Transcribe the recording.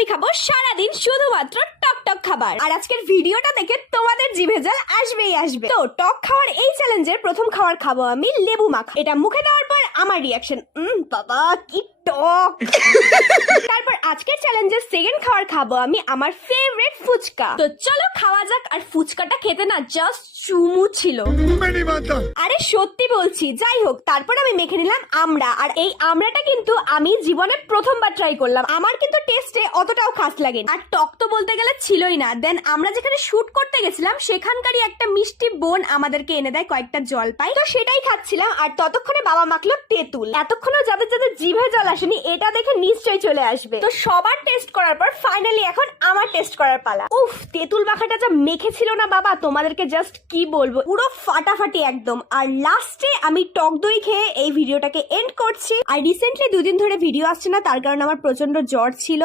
আমি খাবো সারাদিন শুধুমাত্র টক টক খাবার। আর আজকের ভিডিওটা দেখে তোমাদের জিভে জল আসবেই আসবে। তো টক খাওয়ার এই চ্যালেঞ্জের প্রথম খাবার খাবো আমি লেবু মাখা। এটা মুখে দেওয়ার পর আমার রিয়াকশন বাবা কি টক। তারপর আজকের চ্যালেঞ্জের সেকেন্ড খাবার খাবো আমি আমার ফেভারিট ফুচকা। তো চলো খাওয়া যাক। আর ফুচকাটা খেতে না জাস্ট চুমু ছিল। আরে সত্যি বলছি। যাই হোক, তারপর আমি মেখে নিলাম আমড়া। আর এই আমড়াটা কিন্তু আমি জীবনে প্রথমবার ট্রাই করলাম। আমার কিন্তু টেস্টে অতটাও খাস লাগে। আর টক তো বলতে গেলে ছিলই না। দেন আমরা যেখানে শুট করতে গেছিলাম সেখানকারই একটা মিষ্টি বোন আমাদেরকে এনে দেয় কয়েকটা জলপাই। তো সেটাই খাচ্ছিলাম। আর ততক্ষণে বাবা মাখলো তেঁতুল। এতক্ষণও যাদের যাদের জিভে জল আসেনি এটা দেখে নিশ্চয়ই চলে আসবে। তো সবার টেস্ট করার পর ফাইনালি এখন আমার টেস্ট করার পালা। উফ, তেঁতুল মাখাটা যা মেখেছিল না বাবা, তোমাদেরকে জাস্ট কি বলবো, পুরো ফাটাফাটি একদম। আর লাস্টে আমি টক দই খেয়ে এই ভিডিওটাকে এন্ড করছি। আর রিসেন্টলি 2 দিন ধরে ভিডিও আসছে না, তার কারণে আমার প্রচন্ড জ্বর ছিল।